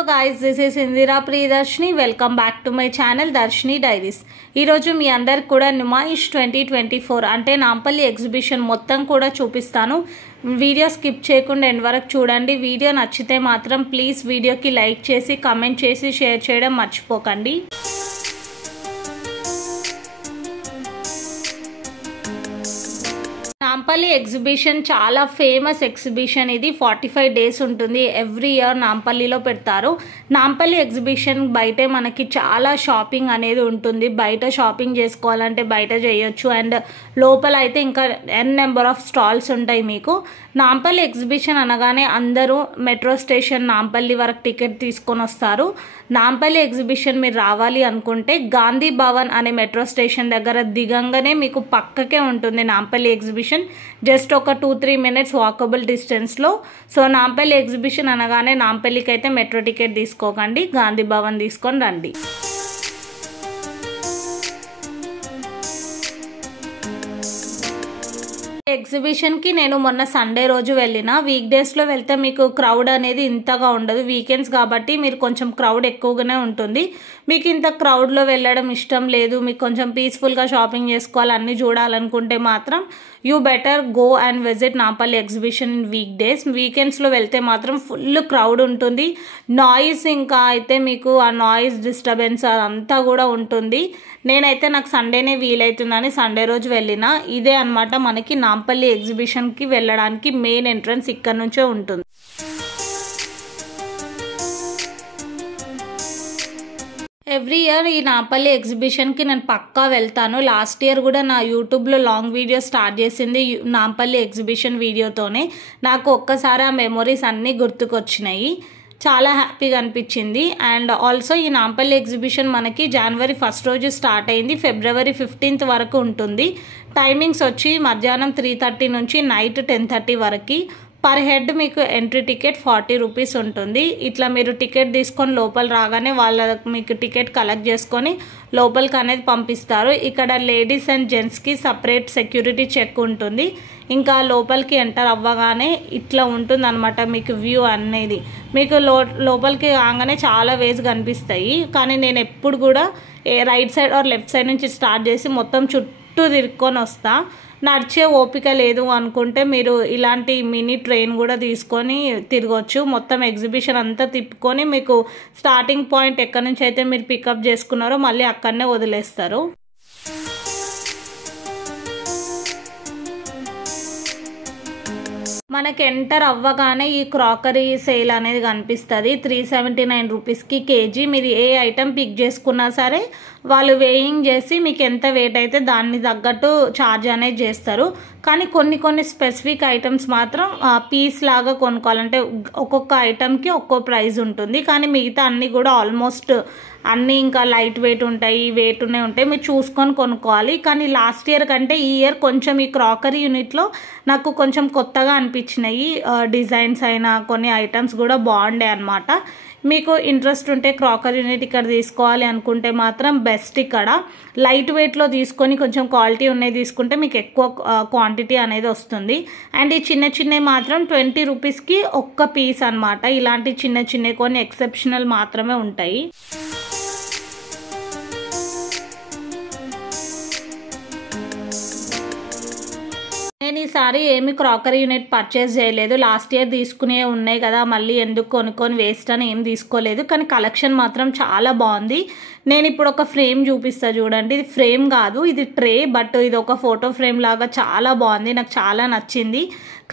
Hello guys, this is Indira Priyadarshini. Welcome back to my channel Darshini diaries. ఈరోజు మీ అందరికి కూడా నుమాయిష్ 2024 అంటే నాంపల్లి ఎగ్జిబిషన్ మొత్తం కూడా చూపిస్తాను. వీడియో స్కిప్ చేయకుండా ఎండ్ వరకు చూడండి. వీడియో నచ్చితే మాత్రం ప్లీజ్ వీడియోకి లైక్ చేసి కమెంట్ చేసి షేర్ చేయడం మర్చిపోకండి. నాంపల్లి ఎగ్జిబిషన్ చాలా ఫేమస్ ఎగ్జిబిషన్. ఇది 45 days ఉంటుంది. ఎవ్రీ ఇయర్ నాంపల్లిలో పెడతారు. నాంపల్లి ఎగ్జిబిషన్ బయటే మనకి చాలా షాపింగ్ అనేది ఉంటుంది. బయట షాపింగ్ చేసుకోవాలంటే బయట చేయొచ్చు, అండ్ లోపల అయితే ఇంకా నెంబర్ ఆఫ్ స్టాల్స్ ఉంటాయి. మీకు నాంపల్లి ఎగ్జిబిషన్ అనగానే అందరూ మెట్రో స్టేషన్ నాంపల్లి వరకు టికెట్ తీసుకొని వస్తారు. నాంపల్లి ఎగ్జిబిషన్ మీరు రావాలి అనుకుంటే గాంధీ భవన్ అనే మెట్రో స్టేషన్ దగ్గర దిగంగానే మీకు పక్కకే ఉంటుంది నాంపల్లి ఎగ్జిబిషన్. జస్ట్ ఒక 2-3 minutes వాకబుల్ డిస్టెన్స్లో. సో నాంపల్లి ఎగ్జిబిషన్ అనగానే నాంపల్లికి అయితే మెట్రో టికెట్ తీసుకోకండి, గాంధీ భవన్ తీసుకొని రండి. ఎగ్జిబిషన్కి నేను మొన్న సండే రోజు వెళ్ళిన. వీక్ డేస్లో వెళ్తే మీకు క్రౌడ్ అనేది ఇంతగా ఉండదు. వీకెండ్స్ కాబట్టి మీరు కొంచెం క్రౌడ్ ఎక్కువగానే ఉంటుంది. మీకు ఇంత క్రౌడ్లో వెళ్ళడం ఇష్టం లేదు, మీకు కొంచెం పీస్ఫుల్గా షాపింగ్ చేసుకోవాలి, అన్నీ చూడాలనుకుంటే మాత్రం you better go and visit Nampally exhibition in week days. వీకెండ్స్లో వెళ్తే మాత్రం ఫుల్ క్రౌడ్ ఉంటుంది. నాయిస్ ఇంకా అయితే మీకు ఆ నాయిస్ డిస్టర్బెన్స్ అదంతా కూడా ఉంటుంది. నేనైతే నాకు సండేనే వీలవుతుందని సండే రోజు వెళ్ళిన. ఇదే అనమాట మనకి నాంపల్లి ఎగ్జిబిషన్కి వెళ్ళడానికి మెయిన్ ఎంట్రన్స్ ఇక్కడ నుంచే ఉంటుంది. ఎవ్రీ ఇయర్ ఈ నాంపల్లి ఎగ్జిబిషన్కి నేను పక్కా వెళ్తాను. లాస్ట్ ఇయర్ కూడా నా యూట్యూబ్లో లాంగ్ వీడియో స్టార్ట్ చేసింది నాంపల్లి ఎగ్జిబిషన్ వీడియోతోనే. నాకు ఒక్కసారి ఆ మెమొరీస్ అన్నీ గుర్తుకొచ్చినాయి. చాలా హ్యాపీగా అనిపించింది. అండ్ ఆల్సో ఈ నాంపల్లి ఎగ్జిబిషన్ మనకి January 1st రోజు స్టార్ట్ అయింది, February 15th వరకు ఉంటుంది. టైమింగ్స్ వచ్చి మధ్యాహ్నం 3:30 నుంచి నైట్ 10:30 వరకు. పర్ హెడ్ మీకు ఎంట్రీ టికెట్ 40 rupees ఉంటుంది. ఇట్లా మీరు టికెట్ తీసుకొని లోపల రాగానే వాళ్ళకి మీకు టికెట్ కలెక్ట్ చేసుకొని లోపలికి అనేది పంపిస్తారు. ఇక్కడ లేడీస్ అండ్ జెంట్స్కి సపరేట్ సెక్యూరిటీ చెక్ ఉంటుంది. ఇంకా లోపలికి ఎంటర్ అవ్వగానే ఇట్లా ఉంటుంది అనమాట మీకు వ్యూ అనేది. మీకు లోపలికి రాగానే చాలా వేస్ కనిపిస్తాయి, కానీ నేను ఎప్పుడు కూడా right side or left side నుంచి స్టార్ట్ చేసి మొత్తం చుట్టూ తిరుక్కొని వస్తా. నడిచే ఓపిక లేదు అనుకుంటే మీరు ఇలాంటి మినీ ట్రైన్ కూడా తీసుకొని తిరగవచ్చు. మొత్తం ఎగ్జిబిషన్ అంతా తిప్పుకొని మీకు స్టార్టింగ్ పాయింట్ ఎక్కడి నుంచి అయితే మీరు పికప్ చేసుకున్నారో మళ్ళీ అక్కడనే వదిలేస్తారు. మనకి ఎంటర్ అవ్వగానే ఈ క్రాకరీ సేల్ అనేది కనిపిస్తుంది. 379 రూపీస్కి కేజీ. మీరు ఏ ఐటెం పిక్ చేసుకున్నా సరే వాళ్ళు వేయింగ్ చేసి మీకు ఎంత వెయిట్ అయితే దాన్ని తగ్గట్టు ఛార్జ్ అనేది చేస్తారు. కానీ కొన్ని స్పెసిఫిక్ ఐటమ్స్ మాత్రం పీస్ లాగా కొనుక్కోవాలంటే ఒక్కొక్క ఐటమ్కి ఒక్కో ప్రైస్ ఉంటుంది. కానీ మిగతా అన్నీ కూడా ఆల్మోస్ట్ అన్నీ ఇంకా లైట్ వెయిట్ ఉంటాయి, వెయిట్ ఉంటాయి, మీరు చూసుకొని కొనుక్కోవాలి. కానీ లాస్ట్ ఇయర్ కంటే ఈ ఇయర్ కొంచెం ఈ క్రాకరీ యూనిట్లో నాకు కొంచెం కొత్తగా అనిపించినాయి. డిజైన్స్ అయినా కొన్ని ఐటమ్స్ కూడా బాగుండే అనమాట. మీకు ఇంట్రెస్ట్ ఉంటే క్రాకరీ యూనిట్ ఇక్కడ తీసుకోవాలి అనుకుంటే మాత్రం బెస్ట్. ఇక్కడ లైట్ వెయిట్లో తీసుకొని కొంచెం క్వాలిటీ ఉన్నాయి తీసుకుంటే మీకు ఎక్కువ క్వాంటిటీ అనేది వస్తుంది. అండ్ ఈ చిన్నవి మాత్రం 20 రూపీస్కి ఒక్క పీస్ అనమాట. ఇలాంటి చిన్న కొన్ని ఎక్సెప్షనల్ మాత్రమే ఉంటాయి. నేను ఈసారి ఏమి క్రాకరీ యూనిట్ పర్చేస్ చేయలేదు. లాస్ట్ ఇయర్ తీసుకునే ఉన్నాయి కదా, మళ్ళీ ఎందుకు కొనుక్కొని వేస్ట్ అని ఏం తీసుకోలేదు. కానీ కలెక్షన్ మాత్రం చాలా బాగుంది. నేను ఇప్పుడు ఒక ఫ్రేమ్ చూపిస్తా చూడండి. ఇది ఫ్రేమ్ కాదు, ఇది ట్రే, బట్ ఇది ఒక ఫోటో ఫ్రేమ్ లాగా చాలా బాగుంది, నాకు చాలా నచ్చింది.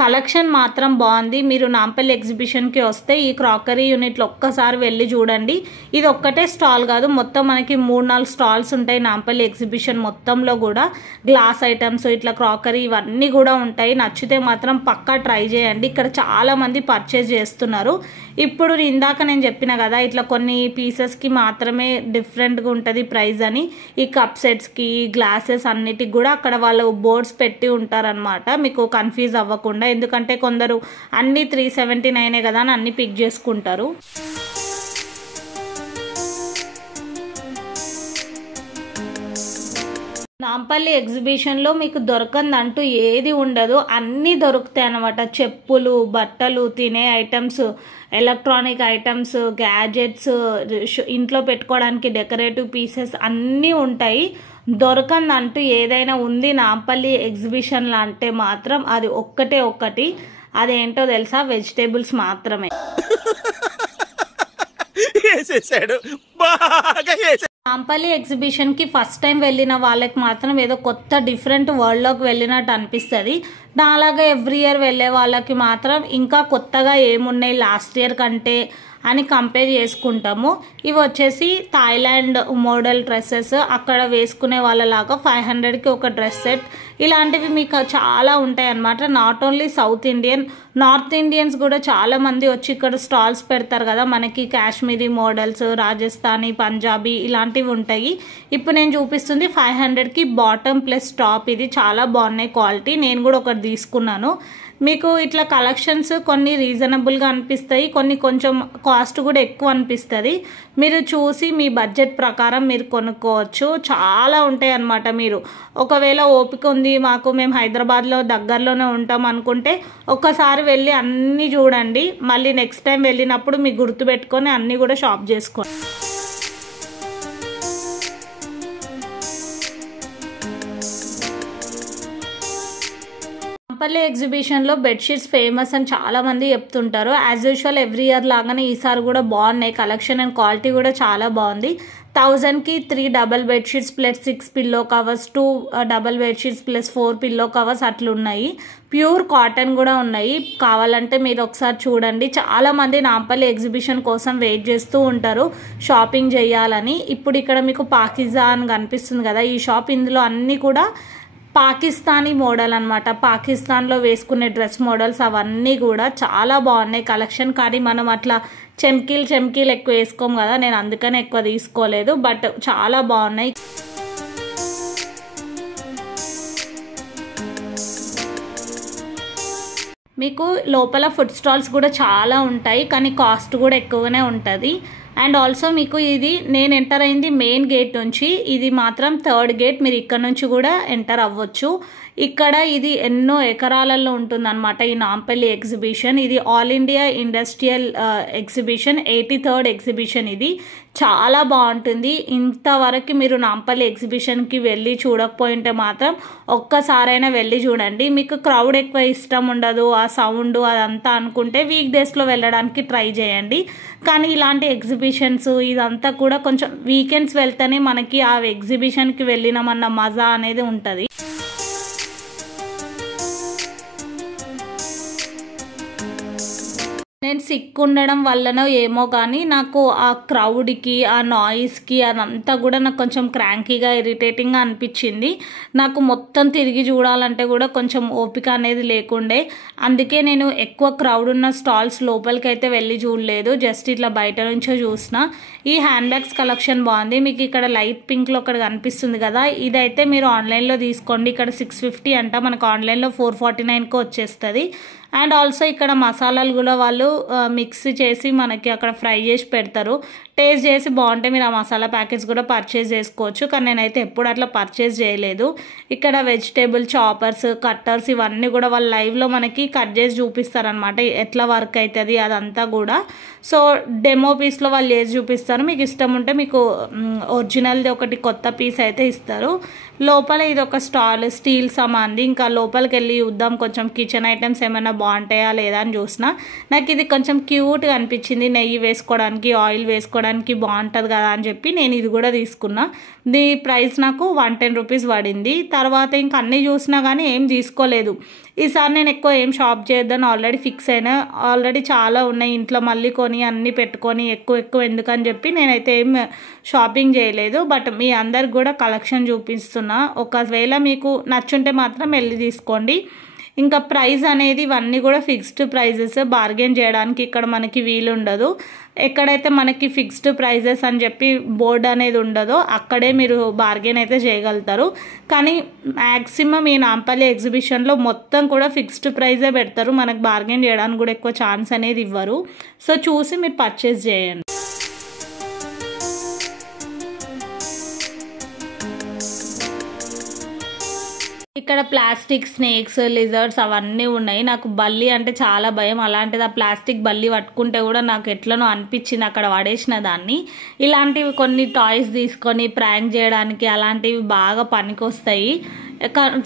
కలెక్షన్ మాత్రం బాగుంది. మీరు నాంపల్లి ఎగ్జిబిషన్కి వస్తే ఈ క్రాకరీ యూనిట్లో ఒక్కసారి వెళ్ళి చూడండి. ఇది ఒక్కటే స్టాల్ కాదు, మొత్తం మనకి 3-4 స్టాల్స్ ఉంటాయి నాంపల్లి ఎగ్జిబిషన్ మొత్తంలో కూడా. గ్లాస్ ఐటమ్స్ ఇట్లా క్రాకరీ ఇవన్నీ కూడా ఉంటాయి. నచ్చితే మాత్రం పక్కా ట్రై చేయండి. ఇక్కడ చాలా మంది పర్చేజ్ చేస్తున్నారు. ఇప్పుడు ఇందాక నేను చెప్పిన కదా ఇట్లా కొన్ని పీసెస్కి మాత్రమే డిఫరెంట్గా ఉంటుంది ప్రైస్ అని. ఈ కప్ సెట్స్కి, గ్లాసెస్ అన్నిటికి కూడా అక్కడ వాళ్ళు బోర్డ్స్ పెట్టి ఉంటారనమాట, మీకు కన్ఫ్యూజ్ అవ్వకుండా. ఎందుకంటే కొందరు అన్ని 379 కదా అని అన్ని పిక్ చేసుకుంటారు. నాంపల్లి ఎగ్జిబిషన్లో మీకు దొరకందంటూ ఏది ఉండదు, అన్నీ దొరుకుతాయి అన్నమాట. చెప్పులు, బట్టలు, తినే ఐటమ్స్, ఎలక్ట్రానిక్ ఐటమ్స్, గ్యాజెట్స్, ఇంట్లో పెట్టుకోవడానికి డెకరేటివ్ పీసెస్ అన్నీ ఉంటాయి. దొరకందంటూ ఏదైనా ఉంది నాంపల్లి ఎగ్జిబిషన్లో అంటే మాత్రం అది ఒక్కటే ఒక్కటి. అదేంటో తెలుసా? వెజిటేబుల్స్ మాత్రమే. నాంపల్లి ఎగ్జిబిషన్కి ఫస్ట్ టైం వెళ్ళిన వాళ్ళకి మాత్రం ఏదో కొత్త డిఫరెంట్ వరల్డ్లోకి వెళ్ళినట్టు అనిపిస్తుంది. అలాగే ఎవ్రీ ఇయర్ వెళ్ళే వాళ్ళకి మాత్రం ఇంకా కొత్తగా ఏమున్నాయి లాస్ట్ ఇయర్ కంటే అని కంపేర్ చేసుకుంటాము. ఇవి వచ్చేసి థాయిలాండ్ మోడల్ డ్రెస్సెస్, అక్కడ వేసుకునే వాళ్ళలాగా 500కి ఒక డ్రెస్ సెట్. ఇలాంటివి మీకు చాలా ఉంటాయి అన్నమాట. Not only south Indian, north Indians కూడా చాలా మంది వచ్చి ఇక్కడ స్టాల్స్ పెడతారు కదా. మనకి కాశ్మీరీ మోడల్స్, రాజస్థానీ, పంజాబీ ఇలాంటివి ఉంటాయి. ఇప్పుడు నేను చూపిస్తుంది 500కి బాటమ్ ప్లస్ టాప్. ఇది చాలా బాగున్నాయి క్వాలిటీ. నేను కూడా ఒకటి తీసుకున్నాను. మీకు ఇట్లా కలెక్షన్స్ కొన్ని రీజనబుల్గా అనిపిస్తాయి, కొన్ని కొంచెం కాస్ట్ కూడా ఎక్కువ అనిపిస్తుంది. మీరు చూసి మీ బడ్జెట్ ప్రకారం మీరు కొనుక్కోవచ్చు. చాలా ఉంటాయి అన్నమాట. మీరు ఒకవేళ ఓపిక ఉంది, మేము హైదరాబాద్లో దగ్గరలోనే ఉంటాం అనుకుంటే ఒక్కసారి వెళ్ళి అన్నీ చూడండి. మళ్ళీ నెక్స్ట్ టైం వెళ్ళినప్పుడు మీకు గుర్తుపెట్టుకొని అన్నీ కూడా షాప్ చేసుకోండి. నాంపల్లి ఎగ్జిబిషన్లో బెడ్షీట్స్ ఫేమస్ అని చాలామంది చెప్తుంటారు. యాజ్ యూజువల్ ఎవ్రీ ఇయర్ లాగానే ఈసారి కూడా బాగున్నాయి కలెక్షన్, అండ్ క్వాలిటీ కూడా చాలా బాగుంది. 1000కి 3 double bedsheets plus 6 pillow covers, 2 double bedsheets plus 4 pillow covers అట్లున్నాయి. ప్యూర్ కాటన్ కూడా ఉన్నాయి. కావాలంటే మీరు ఒకసారి చూడండి. చాలామంది నాంపల్లి ఎగ్జిబిషన్ కోసం వెయిట్ చేస్తూ ఉంటారు షాపింగ్ చేయాలని. ఇప్పుడు ఇక్కడ మీకు పాకిజా అని కనిపిస్తుంది కదా ఈ షాప్. ఇందులో అన్నీ కూడా పాకిస్తానీ మోడల్ అనమాట. పాకిస్తాన్లో వేసుకునే డ్రెస్ మోడల్స్ అవన్నీ కూడా చాలా బాగున్నాయి కలెక్షన్. కానీ మనం అట్లా చెమ్కీలు ఎక్కువ వేసుకోం కదా, నేను అందుకనే ఎక్కువ తీసుకోలేదు. బట్ చాలా బాగున్నాయి. మీకు లోపల ఫుడ్ స్టాల్స్ కూడా చాలా ఉంటాయి, కానీ కాస్ట్ కూడా ఎక్కువనే ఉంటుంది. అండ్ ఆల్సో మీకు ఇది నేను ఎంటర్ అయింది మెయిన్ గేట్ నుంచి, ఇది మాత్రం 3rd గేట్. మీరు ఇక్కడ నుంచి కూడా ఎంటర్ అవ్వచ్చు. ఇక్కడ ఇది ఎన్నో ఎకరాలలో ఉంటుందన్నమాట ఈ నాంపల్లి ఎగ్జిబిషన్. ఇది all India industrial exhibition, 83rd exhibition. ఇది చాలా బాగుంటుంది. ఇంతవరకు మీరు నాంపల్లి ఎగ్జిబిషన్కి వెళ్ళి చూడకపోయింటే మాత్రం ఒక్కసారైనా వెళ్ళి చూడండి. మీకు క్రౌడ్ ఎక్కువ ఇష్టం ఉండదు, ఆ సౌండ్ అదంతా అనుకుంటే వీక్ డేస్లో వెళ్ళడానికి ట్రై చేయండి. కానీ ఇలాంటి ఎగ్జిబిషన్స్ ఇదంతా కూడా కొంచెం వీకెండ్స్ వెళ్తేనే మనకి ఆ ఎగ్జిబిషన్కి వెళ్ళినామన్న మజా అనేది ఉంటుంది. నేను సిక్ ఉండడం వల్లనో ఏమో కానీ నాకు ఆ క్రౌడ్కి, ఆ నాయిస్కి అదంతా కూడా నాకు కొంచెం క్రాంకీగా, ఇరిటేటింగ్గా అనిపించింది. నాకు మొత్తం తిరిగి చూడాలంటే కూడా కొంచెం ఓపిక అనేది లేకుండే. అందుకే నేను ఎక్కువ క్రౌడ్ ఉన్న స్టాల్స్ లోపలికి అయితే వెళ్ళి చూడలేదు, జస్ట్ ఇట్లా బయట నుంచో చూసిన. ఈ హ్యాండ్ బ్యాగ్స్ కలెక్షన్ బాగుంది. మీకు ఇక్కడ లైట్ పింక్లో ఒకటి కనిపిస్తుంది కదా, ఇదైతే మీరు ఆన్లైన్లో తీసుకోండి. ఇక్కడ 650 అంట, మనకు ఆన్లైన్లో 449కి వచ్చేస్తుంది. అండ్ ఆల్సో ఇక్కడ మసాలాలు కూడా వాళ్ళు మిక్స్ చేసి మనకి అక్కడ ఫ్రై చేసి పెడతారు. టేస్ట్ చేసి బాగుంటే మీరు ఆ మసాలా ప్యాకెట్స్ కూడా పర్చేస్ చేసుకోవచ్చు. కానీ నేనైతే ఎప్పుడు అట్లా పర్చేస్ చేయలేదు. ఇక్కడ వెజిటేబుల్ చాపర్స్, కట్టర్స్ ఇవన్నీ కూడా వాళ్ళు లైవ్లో మనకి కట్ చేసి చూపిస్తారనమాట, ఎట్లా వర్క్ అవుతుంది అదంతా కూడా. సో డెమో పీస్లో వాళ్ళు చేసి చూపిస్తారు. మీకు ఇష్టం ఉంటే మీకు ఒరిజినల్ది ఒకటి కొత్త పీస్ అయితే ఇస్తారు. లోపల ఇది ఒక స్టాల్, స్టీల్ సామాన్ది. ఇంకా లోపలికి వెళ్ళి చూద్దాం కొంచెం కిచెన్ ఐటమ్స్ ఏమైనా బాగుంటాయా లేదా అని చూసిన. నాకు ఇది కొంచెం క్యూట్గా అనిపించింది, నెయ్యి వేసుకోవడానికి, ఆయిల్ వేసుకోవడానికి బాగుంటుంది కదా అని చెప్పి నేను ఇది కూడా తీసుకున్నా. దీని ప్రైస్ నాకు 110 రూపీస్ పడింది. తర్వాత ఇంక అన్నీ చూసినా కానీ ఏం తీసుకోలేదు. ఈసారి నేను ఎక్కువ ఏం షాప్ చేద్దాను ఆల్రెడీ ఫిక్స్ అయినా. ఆల్రెడీ చాలా ఉన్నాయి ఇంట్లో, మళ్ళీ కొని అన్నీ పెట్టుకొని ఎక్కువ ఎందుకని చెప్పి నేనైతే ఏం షాపింగ్ చేయలేదు. బట్ మీ అందరికి కూడా కలెక్షన్ చూపిస్తున్నా, ఒకవేళ మీకు నచ్చుంటే మాత్రం వెళ్ళి తీసుకోండి. ఇంకా ప్రైస్ అనేది ఇవన్నీ కూడా ఫిక్స్డ్ ప్రైజెస్, బార్గెన్ చేయడానికి ఇక్కడ మనకి వీలు ఉండదు. ఎక్కడైతే మనకి ఫిక్స్డ్ ప్రైజెస్ అని చెప్పి బోర్డు అనేది ఉండదో అక్కడే మీరు బార్గెన్ అయితే చేయగలుగుతారు. కానీ మ్యాక్సిమం ఈ నాంపల్లి ఎగ్జిబిషన్లో మొత్తం కూడా ఫిక్స్డ్ ప్రైజే పెడతారు, మనకు బార్గెన్ చేయడానికి కూడా ఎక్కువ ఛాన్స్ అనేది ఇవ్వరు. సో చూసి మీరు పర్చేస్ చేయండి. ఇక్కడ ప్లాస్టిక్ స్నేక్స్, లిజర్డ్స్ అవన్నీ ఉన్నాయి. నాకు బల్లి అంటే చాలా భయం. అలాంటిది ఆ ప్లాస్టిక్ బల్లి పట్టుకుంటే కూడా నాకు ఎట్లనో అనిపించింది అక్కడ పడేసిన దాన్ని. ఇలాంటివి కొన్ని టాయ్స్ తీసుకొని ప్రాంక్ చేయడానికి అలాంటివి బాగా పనికొస్తాయి.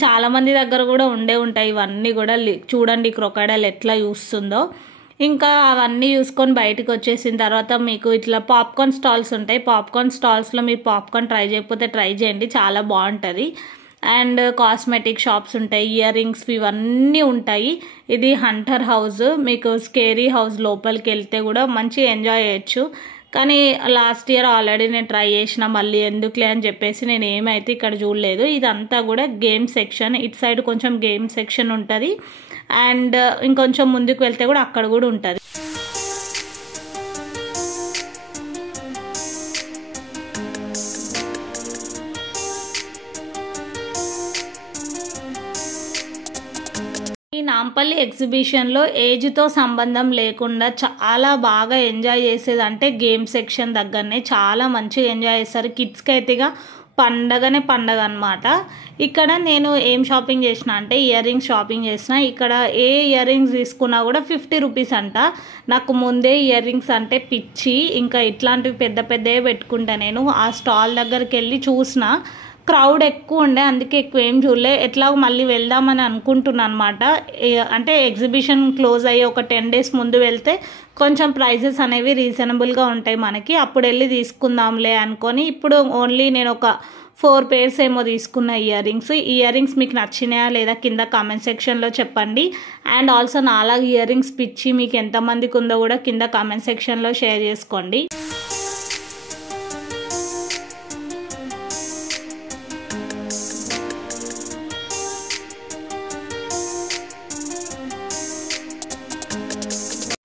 చాలా మంది దగ్గర కూడా ఉంటాయి ఇవన్నీ కూడా. చూడండి క్రొకడైల్ ఎట్లా చూస్తుందో. ఇంకా అవన్నీ చూసుకొని బయటకు వచ్చేసిన తర్వాత మీకు ఇట్లా పాప్కార్న్ స్టాల్స్ ఉంటాయి. పాప్కార్న్ స్టాల్స్లో మీరు పాప్కార్న్ ట్రై చేయకపోతే ట్రై చేయండి, చాలా బాగుంటుంది. అండ్ కాస్మెటిక్ షాప్స్ ఉంటాయి, ఇయర్ రింగ్స్ ఇవన్నీ ఉంటాయి. ఇది హంటర్ హౌస్. మీకు స్కేరీ హౌస్ లోపలికి వెళ్తే కూడా మంచి ఎంజాయ్ చేయొచ్చు. కానీ లాస్ట్ ఇయర్ ఆల్రెడీ నేను ట్రై చేసిన, మళ్ళీ ఎందుకులే అని చెప్పేసి నేను ఏమైతే ఇక్కడ చూడలేదు. ఇదంతా కూడా గేమ్ సెక్షన్. ఇటు సైడ్ కొంచెం గేమ్ సెక్షన్ ఉంటుంది. అండ్ ఇంకొంచెం ముందుకు వెళ్తే కూడా అక్కడ కూడా ఉంటుంది. ఈ నాంపల్లి ఎగ్జిబిషన్లో ఏజ్తో సంబంధం లేకుండా చాలా బాగా ఎంజాయ్ చేసేది అంటే గేమ్ సెక్షన్ దగ్గరనే చాలా మంచిగా ఎంజాయ్ చేస్తారు. కిడ్స్కి అయితేగా పండగ అనమాట. ఇక్కడ నేను ఏం షాపింగ్ చేసిన అంటే ఇయర్ రింగ్స్ షాపింగ్ చేసిన. ఇక్కడ ఏ ఇయర్ రింగ్స్ తీసుకున్నా కూడా 50 రూపీస్ అంట. నాకు ముందే ఇయర్ రింగ్స్ అంటే పిచ్చి. ఇంకా ఇట్లాంటివి పెద్దవే పెట్టుకుంటా నేను. ఆ స్టాల్ దగ్గరికి వెళ్ళి చూసిన, క్రౌడ్ ఎక్కువ ఉండే, అందుకే ఎక్కువ ఏం చూడలే. ఎట్లాగో మళ్ళీ వెళ్దామని అనుకుంటున్నాను అనమాట. అంటే ఎగ్జిబిషన్ క్లోజ్ అయ్యి ఒక 10 days ముందు వెళ్తే కొంచెం ప్రైజెస్ అనేవి రీజనబుల్గా ఉంటాయి మనకి. అప్పుడు వెళ్ళి తీసుకుందాంలే అనుకొని ఇప్పుడు ఓన్లీ నేను ఒక 4 pairs ఏమో తీసుకున్న ఇయర్ రింగ్స్. ఈ ఇయర్ రింగ్స్ మీకు నచ్చినాయా లేదా కింద కామెంట్ సెక్షన్లో చెప్పండి. అండ్ ఆల్సో నాలాగా ఇయర్ రింగ్స్ పిచ్చి మీకు ఎంతమందికి ఉందో కూడా కింద కామెంట్ సెక్షన్లో షేర్ చేసుకోండి.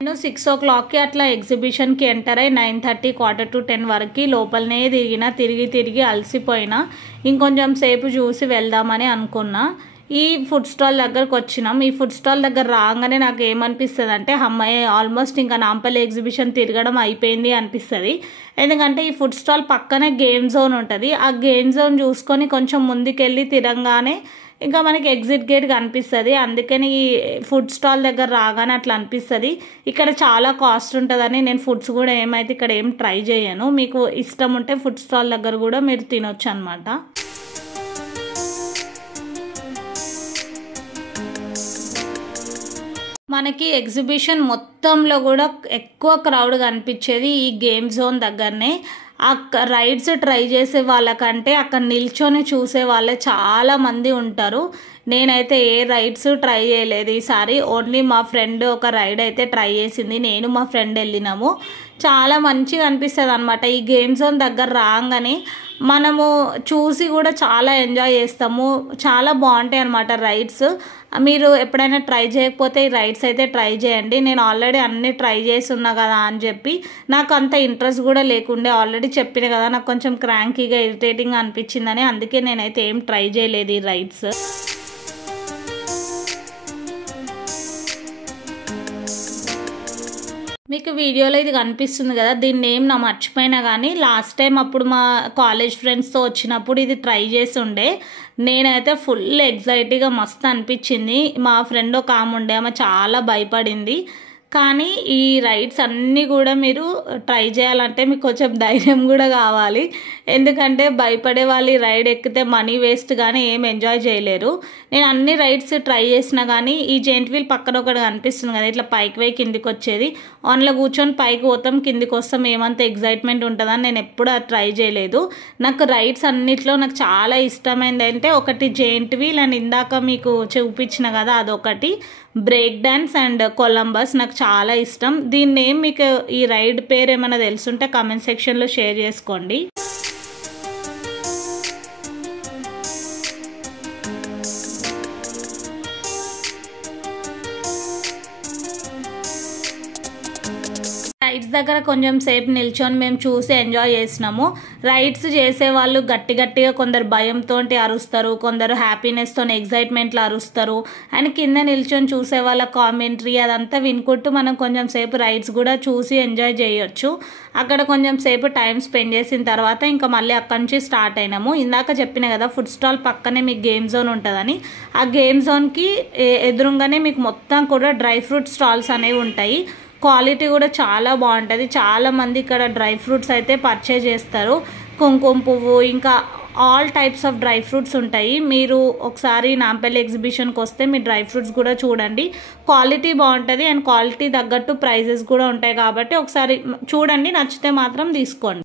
నేను 6 o'clockకి అట్లా ఎగ్జిబిషన్కి ఎంటర్ అయ్యి 9:30 10 వరకు లోపలనే తిరిగి అలసిపోయినా. ఇంకొంచెం సేపు చూసి వెళ్దామని అనుకున్నా. ఈ ఫుడ్ స్టాల్ దగ్గరకు వచ్చినాం. ఈ ఫుడ్ స్టాల్ దగ్గర రాగానే నాకు ఏమనిపిస్తుంది అంటే అమ్మాయి ఆల్మోస్ట్ ఇంకా నాంపల్లి ఎగ్జిబిషన్ తిరగడం అయిపోయింది అనిపిస్తుంది. ఎందుకంటే ఈ ఫుడ్ స్టాల్ పక్కనే గేమ్ జోన్ ఉంటుంది. ఆ గేమ్ జోన్ చూసుకొని కొంచెం ముందుకెళ్ళి తిరగగానే ఇంకా మనకి ఎగ్జిట్ గేట్ కనిపిస్తుంది. అందుకని ఈ ఫుడ్ స్టాల్ దగ్గర రాగానే అట్లా అనిపిస్తుంది. ఇక్కడ చాలా కాస్ట్ ఉంటుందని నేను ఫుడ్స్ కూడా ఏమైతే ఇక్కడ ఏం ట్రై చేయను. మీకు ఇష్టం ఉంటే ఫుడ్ స్టాల్ దగ్గర కూడా మీరు తినొచ్చు అనమాట. మనకి ఎగ్జిబిషన్ మొత్తంలో కూడా ఎక్కువ క్రౌడ్ కనిపించేది ఈ గేమ్ జోన్ దగ్గరనే. ఆ రైడ్స్ ట్రై చేసే వాళ్ళకంటే అక్కడ నిల్చొని చూసే వాళ్ళే చాలా మంది ఉంటారు. నేనైతే ఏ రైడ్స్ ట్రై చేయలేదు ఈసారి. ఓన్లీ మా ఫ్రెండ్ ఒక రైడ్ అయితే ట్రై చేసింది. నేను మా ఫ్రెండ్ వెళ్ళినాము. చాలా మంచిగా అనిపిస్తుంది అనమాట. ఈ గేమ్ జోన్ దగ్గర రాగానే మనము చూసి కూడా చాలా ఎంజాయ్ చేస్తాము. చాలా బాగుంటాయి అనమాట రైడ్స్. మీరు ఎప్పుడైనా ట్రై చేయకపోతే ఈ రైడ్స్ అయితే ట్రై చేయండి. నేను ఆల్రెడీ అన్నీ ట్రై చేసి ఉన్నా కదా అని చెప్పి నాకు అంత ఇంట్రెస్ట్ కూడా లేకుండే. ఆల్రెడీ చెప్పిన కదా నాకు కొంచెం క్రాంకీగా ఇరిటేటింగ్గా అనిపించిందని, అందుకే నేనైతే ఏం ట్రై చేయలేదు ఈ రైడ్స్. మీకు వీడియోలో ఇది కనిపిస్తుంది కదా, దీని నేమ్ నా మర్చిపోయినా కానీ లాస్ట్ టైం అప్పుడు మా కాలేజ్ ఫ్రెండ్స్తో వచ్చినప్పుడు ఇది ట్రై చేసి ఉండే. నేనైతే ఫుల్ ఎగ్జైటీగా మస్తు అనిపించింది. మా ఫ్రెండ్ ఒక ఆమె ఉండే, ఆమె చాలా భయపడింది. కానీ ఈ రైడ్స్ అన్నీ కూడా మీరు ట్రై చేయాలంటే మీకు కొంచెం ధైర్యం కూడా కావాలి. ఎందుకంటే భయపడే వాళ్ళు ఈ రైడ్ ఎక్కితే మనీ వేస్ట్ కానీ ఏం ఎంజాయ్ చేయలేరు. నేను అన్ని రైడ్స్ ట్రై చేసినా కానీ ఈ జెయింట్ వీల్ పక్కన ఒకటి కనిపిస్తుంది కదా, ఇట్లా పైకి పోయి కిందికి వచ్చేది. ఆన్లో కూర్చొని పైకి పోతాం కిందికి వస్తాం, ఏమంత ఎగ్జైట్మెంట్ ఉంటుందని నేను ఎప్పుడు ట్రై చేయలేదు. నాకు రైడ్స్ అన్నిట్లో నాకు చాలా ఇష్టమైంది అంటే ఒకటి జెయింట్ వీల్ అండ్ ఇందాక మీకు చూపించిన కదా అదొకటి, బ్రేక్ డాన్స్ అండ్ కొలంబస్ నాకు చాలా ఇష్టం. దీని నేమ్ మీకు ఈ రైడ్ పేరు ఏమైనా తెలుసుంటే కామెంట్ సెక్షన్లో షేర్ చేసుకోండి. రైడ్స్ దగ్గర కొంచెం సేపు నిల్చొని మేము చూసి ఎంజాయ్ చేసినాము. రైడ్స్ చేసే వాళ్ళు గట్టిగా కొందరు భయంతో అరుస్తారు, కొందరు హ్యాపీనెస్తో ఎగ్జైట్మెంట్లో అరుస్తారు. అండ్ కింద నిల్చొని చూసే వాళ్ళ కామెంటరీ అదంతా వినుకుంటూ మనం కొంచెం సేపు రైడ్స్ కూడా చూసి ఎంజాయ్ చేయొచ్చు. అక్కడ కొంచెం సేపు టైం స్పెండ్ చేసిన తర్వాత ఇంకా మళ్ళీ అక్కడి నుంచి స్టార్ట్ అయినాము. ఇందాక చెప్పిన కదా ఫుడ్ స్టాల్ పక్కనే మీకు గేమ్ జోన్ ఉంటుందని. ఆ గేమ్ జోన్కి ఎదురుగానే మీకు మొత్తం కూడా డ్రై ఫ్రూట్ స్టాల్స్ అనేవి ఉంటాయి. క్వాలిటీ కూడా చాలా బాగుంటుంది. చాలామంది ఇక్కడ డ్రై ఫ్రూట్స్ అయితే పర్చేజ్ చేస్తారు. కుంకుమ పువ్వు ఇంకా all types of dry fruits ఉంటాయి. మీరు ఒకసారి నాంపల్లి ఎగ్జిబిషన్కి వస్తే మీ డ్రై ఫ్రూట్స్ కూడా చూడండి. క్వాలిటీ బాగుంటుంది అండ్ క్వాలిటీ తగ్గట్టు ప్రైజెస్ కూడా ఉంటాయి కాబట్టి ఒకసారి చూడండి, నచ్చితే మాత్రం తీసుకోండి.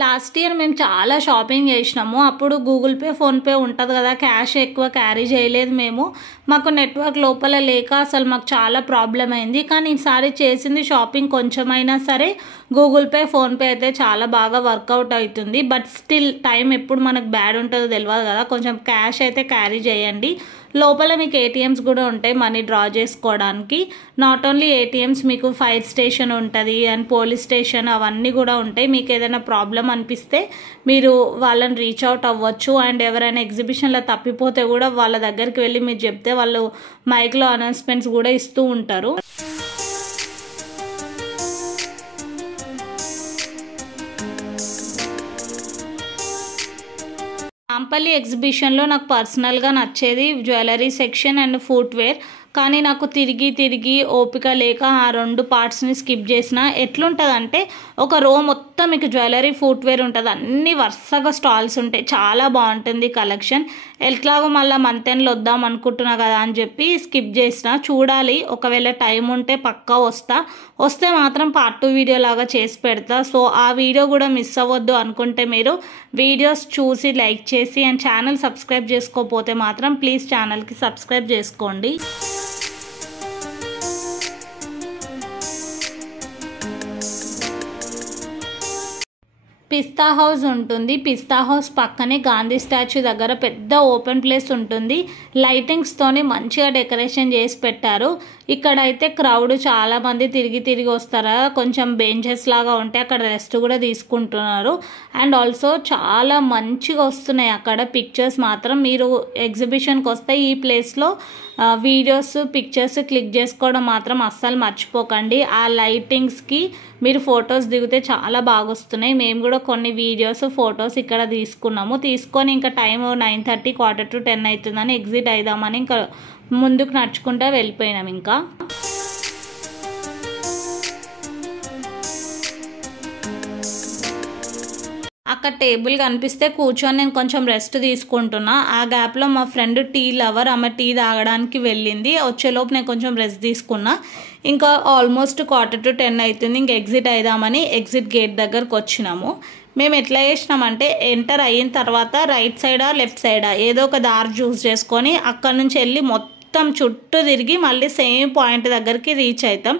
లాస్ట్ ఇయర్ మేము చాలా షాపింగ్ చేసినాము. అప్పుడు గూగుల్ పే, ఫోన్పే ఉంటుంది కదా, క్యాష్ ఎక్కువ క్యారీ చేయలేదు మేము. మాకు నెట్వర్క్ లోపల లేక అసలు మాకు చాలా ప్రాబ్లం అయింది. కానీ ఈసారి చేసింది షాపింగ్ కొంచెమైనా సరే గూగుల్ పే, ఫోన్పే అయితే చాలా బాగా వర్కౌట్ అవుతుంది. బట్ స్టిల్ టైం ఎప్పుడు మనకు బ్యాడ్ ఉంటుందో తెలియదు కదా, కొంచెం క్యాష్ అయితే క్యారీ చేయండి. లోపల మీకు ఏటీఎమ్స్ కూడా ఉంటాయి మనీ డ్రా చేసుకోవడానికి. నాట్ ఓన్లీ ఏటీఎమ్స్, మీకు ఫైర్ స్టేషన్ ఉంటుంది అండ్ పోలీస్ స్టేషన్ అవన్నీ కూడా ఉంటాయి. మీకు ఏదైనా ప్రాబ్లం అనిపిస్తే మీరు వాళ్ళని రీచ్ అవుట్ అవ్వచ్చు. అండ్ ఎవరైనా ఎగ్జిబిషన్లో తప్పిపోతే కూడా వాళ్ళ దగ్గరికి వెళ్ళి మీరు చెప్తే వాళ్ళు మైక్లో అనౌన్స్మెంట్స్ కూడా ఇస్తూ ఉంటారు. నాంపల్లి ఎగ్జిబిషన్లో నాకు పర్సనల్గా నచ్చేది జ్యువెలరీ సెక్షన్ అండ్ ఫుట్వేర్. కానీ నాకు తిరిగి ఓపిక లేక ఆ 2 పార్ట్స్ని స్కిప్ చేసిన. ఎట్లుంటుందంటే ఒక రో మొత్తం మీకు జ్యువెలరీ, ఫుట్వేర్ ఉంటుంది, అన్ని వరుసగా స్టాల్స్ ఉంటాయి. చాలా బాగుంటుంది కలెక్షన్. ఎట్లాగో మళ్ళీ మంతెన్లో వద్దాం అనుకుంటున్నా కదా అని చెప్పి స్కిప్ చేసిన. చూడాలి, ఒకవేళ టైం ఉంటే పక్కా వస్తే మాత్రం పార్ట్ 2 వీడియో లాగా చేసి పెడతా. సో ఆ వీడియో కూడా మిస్ అవ్వద్దు అనుకుంటే మీరు వీడియోస్ చూసి లైక్ చేసి అండ్ ఛానల్ సబ్స్క్రైబ్ చేసుకోకపోతే మాత్రం ప్లీజ్ ఛానల్కి సబ్స్క్రైబ్ చేసుకోండి. పిస్తా హౌస్ ఉంటుంది. పిస్తా హౌస్ పక్కనే గాంధీ స్టాచ్యూ దగ్గర పెద్ద ఓపెన్ ప్లేస్ ఉంటుంది. లైటింగ్స్తోని మంచిగా డెకరేషన్ చేసి పెట్టారు. ఇక్కడైతే క్రౌడ్ చాలా మంది తిరిగి వస్తారా, కొంచెం బెంచెస్ లాగా ఉంటే అక్కడ రెస్ట్ కూడా తీసుకుంటున్నారు. అండ్ ఆల్సో చాలా మంచిగా వస్తున్నాయి అక్కడ పిక్చర్స్ మాత్రం. మీరు ఎగ్జిబిషన్కి వస్తే ఈ ప్లేస్లో వీడియోస్, పిక్చర్స్ క్లిక్ చేసుకోవడం మాత్రం అస్సలు మర్చిపోకండి. ఆ లైటింగ్స్కి మీరు ఫొటోస్ దిగితే చాలా బాగా వస్తున్నాయి. మేము కూడా కొన్ని వీడియోస్, ఫొటోస్ ఇక్కడ తీసుకొని ఇంకా టైం 9:30, 9:45 అవుతుందని ఎగ్జిట్ అయిదామని ఇంకా ముందుకు నడుచుకుంటూ వెళ్ళిపోయినాం. ఇంకా అక్కడ టేబుల్ కనిపిస్తే కూర్చొని నేను కొంచెం రెస్ట్ తీసుకుంటున్నా. ఆ గ్యాప్లో మా ఫ్రెండ్ టీ లవర్, ఆమె టీ తాగడానికి వెళ్ళింది. వచ్చేలోపు నేను కొంచెం రెస్ట్ తీసుకున్నా. ఇంకా ఆల్మోస్ట్ 9:45 అవుతుంది. ఇంక ఎగ్జిట్ అయిదామని ఎగ్జిట్ గేట్ దగ్గరకు వచ్చినాము. మేము ఎట్లా చేసినామంటే ఎంటర్ అయిన తర్వాత రైట్ సైడా లెఫ్ట్ సైడా ఏదో ఒక దారి చూస్ చేసుకొని అక్కడ నుంచి వెళ్ళి మొత్తం చుట్టూ తిరిగి మళ్ళీ సేమ్ పాయింట్ దగ్గరికి రీచ్ అవుతాం.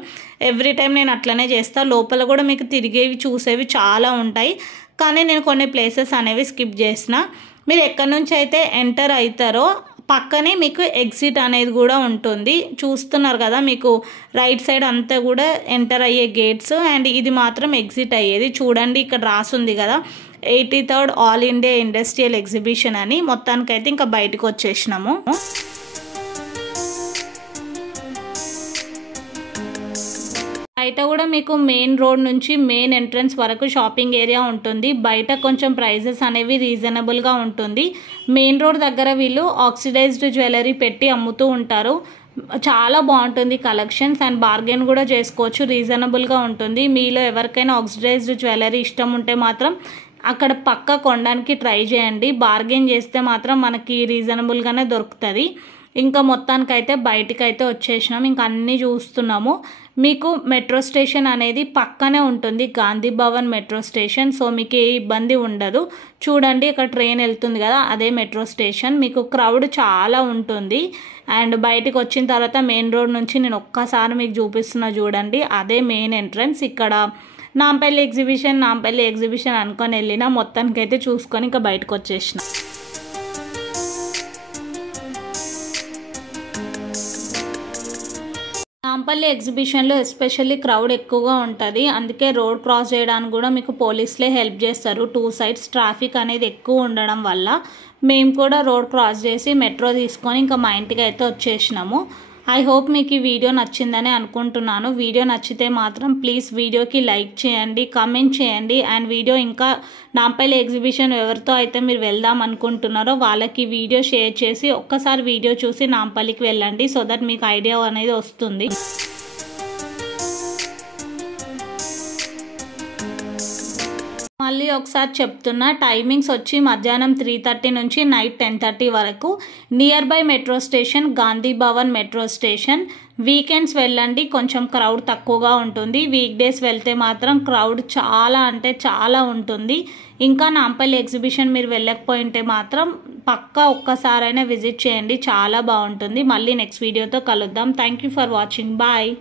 ఎవ్రీ టైం నేను అట్లనే చేస్తాను. లోపల కూడా మీకు తిరిగేవి చూసేవి చాలా ఉంటాయి. కానీ నేను కొన్ని ప్లేసెస్ అనేవి స్కిప్ చేసిన. మీరు ఎక్కడి నుంచి అయితే ఎంటర్ అవుతారో పక్కనే మీకు ఎగ్జిట్ అనేది కూడా ఉంటుంది. చూస్తున్నారు కదా, మీకు రైట్ సైడ్ అంతా కూడా ఎంటర్ అయ్యే గేట్స్ అండ్ ఇది మాత్రం ఎగ్జిట్ అయ్యేది. చూడండి ఇక్కడ రాసుంది కదా 83rd all India industrial exhibition అని. మొత్తానికైతే ఇంకా బయటకు వచ్చేసినాము. బయట కూడా మీకు మెయిన్ రోడ్ నుంచి మెయిన్ ఎంట్రన్స్ వరకు షాపింగ్ ఏరియా ఉంటుంది. బయట కొంచెం ప్రైజెస్ అనేవి రీజనబుల్గా ఉంటుంది. మెయిన్ రోడ్ దగ్గర వీళ్ళు ఆక్సిడైజ్డ్ జ్యువెలరీ పెట్టి అమ్ముతూ ఉంటారు. చాలా బాగుంటుంది కలెక్షన్స్ అండ్ బార్గెన్ కూడా చేసుకోవచ్చు, రీజనబుల్గా ఉంటుంది. మీలో ఎవరికైనా ఆక్సిడైజ్డ్ జ్యువెలరీ ఇష్టం ఉంటే మాత్రం అక్కడ పక్క కొనడానికి ట్రై చేయండి. బార్గెన్ చేస్తే మాత్రం మనకి రీజనబుల్గానే దొరుకుతుంది. ఇంకా మొత్తానికైతే బయటికైతే వచ్చేసినాం. ఇంకా అన్నీ చూస్తున్నాము. మీకు మెట్రో స్టేషన్ అనేది పక్కనే ఉంటుంది, Gandhi Bhavan metro station. So మీకు ఏ ఇబ్బంది ఉండదు. చూడండి ఇక్కడ ట్రైన్ వెళ్తుంది కదా, అదే మెట్రో స్టేషన్. మీకు క్రౌడ్ చాలా ఉంటుంది. అండ్ బయటకు వచ్చిన తర్వాత మెయిన్ రోడ్ నుంచి నేను ఒక్కసారి మీకు చూపిస్తున్నా చూడండి, అదే మెయిన్ ఎంట్రన్స్. ఇక్కడ నాంపల్లి ఎగ్జిబిషన్ అనుకొని వెళ్ళిన, మొత్తానికైతే చూసుకొని ఇంకా బయటకు వచ్చేసిన. నాంపల్లి ఎగ్జిబిషన్లో ఎస్పెషల్లీ క్రౌడ్ ఎక్కువగా ఉంటుంది. అందుకే రోడ్ క్రాస్ చేయడానికి కూడా మీకు పోలీసులే హెల్ప్ చేస్తారు. 2 సైడ్స్ ట్రాఫిక్ అనేది ఎక్కువ ఉండడం వల్ల మేము కూడా రోడ్ క్రాస్ చేసి మెట్రో తీసుకొని ఇంకా మా ఇంటికి అయితే వచ్చేసినాము. ఐ హోప్ మీకు ఈ వీడియో నచ్చిందని అనుకుంటున్నాను. వీడియో నచ్చితే మాత్రం ప్లీజ్ వీడియోకి లైక్ చేయండి, కామెంట్ చేయండి. అండ్ వీడియో ఇంకా నాంపల్లి ఎగ్జిబిషన్ ఎవరితో అయితే మీరు వెళ్దాం అనుకుంటున్నారో వాళ్ళకి వీడియో షేర్ చేసి ఒక్కసారి వీడియో చూసి నాంపల్లికి వెళ్ళండి. సో దట్ మీకు ఐడియా అనేది వస్తుంది. మళ్ళీ ఒకసారి చెప్తున్నా, టైమింగ్స్ వచ్చి మధ్యాహ్నం 3:30 నుంచి నైట్ 10:30 వరకు. Near by metro station Gandhi Bhavan metro station. Weekends వెళ్ళండి, కొంచెం క్రౌడ్ తక్కువగా ఉంటుంది. వీక్ డేస్ వెళ్తే మాత్రం క్రౌడ్ చాలా అంటే చాలా ఉంటుంది. ఇంకా నాంపల్లి ఎగ్జిబిషన్ మీరు వెళ్ళకపోయింటే మాత్రం పక్కా ఒక్కసారైనా విజిట్ చేయండి, చాలా బాగుంటుంది. మళ్ళీ నెక్స్ట్ వీడియోతో కలుద్దాం. Thank you for watching. Bye.